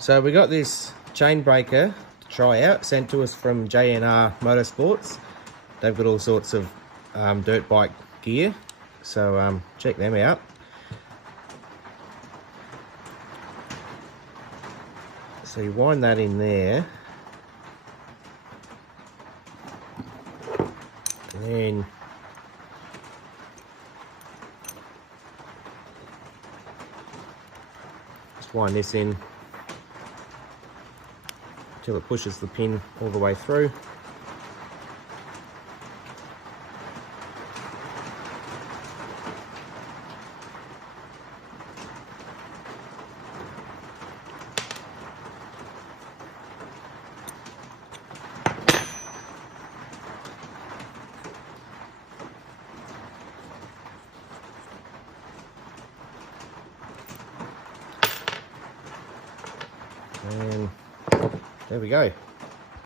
So we got this chain breaker to try out, sent to us from JNR Motorsports. They've got all sorts of dirt bike gear, so check them out. So you wind that in there, and then just wind this in until it pushes the pin all the way through. And there we go.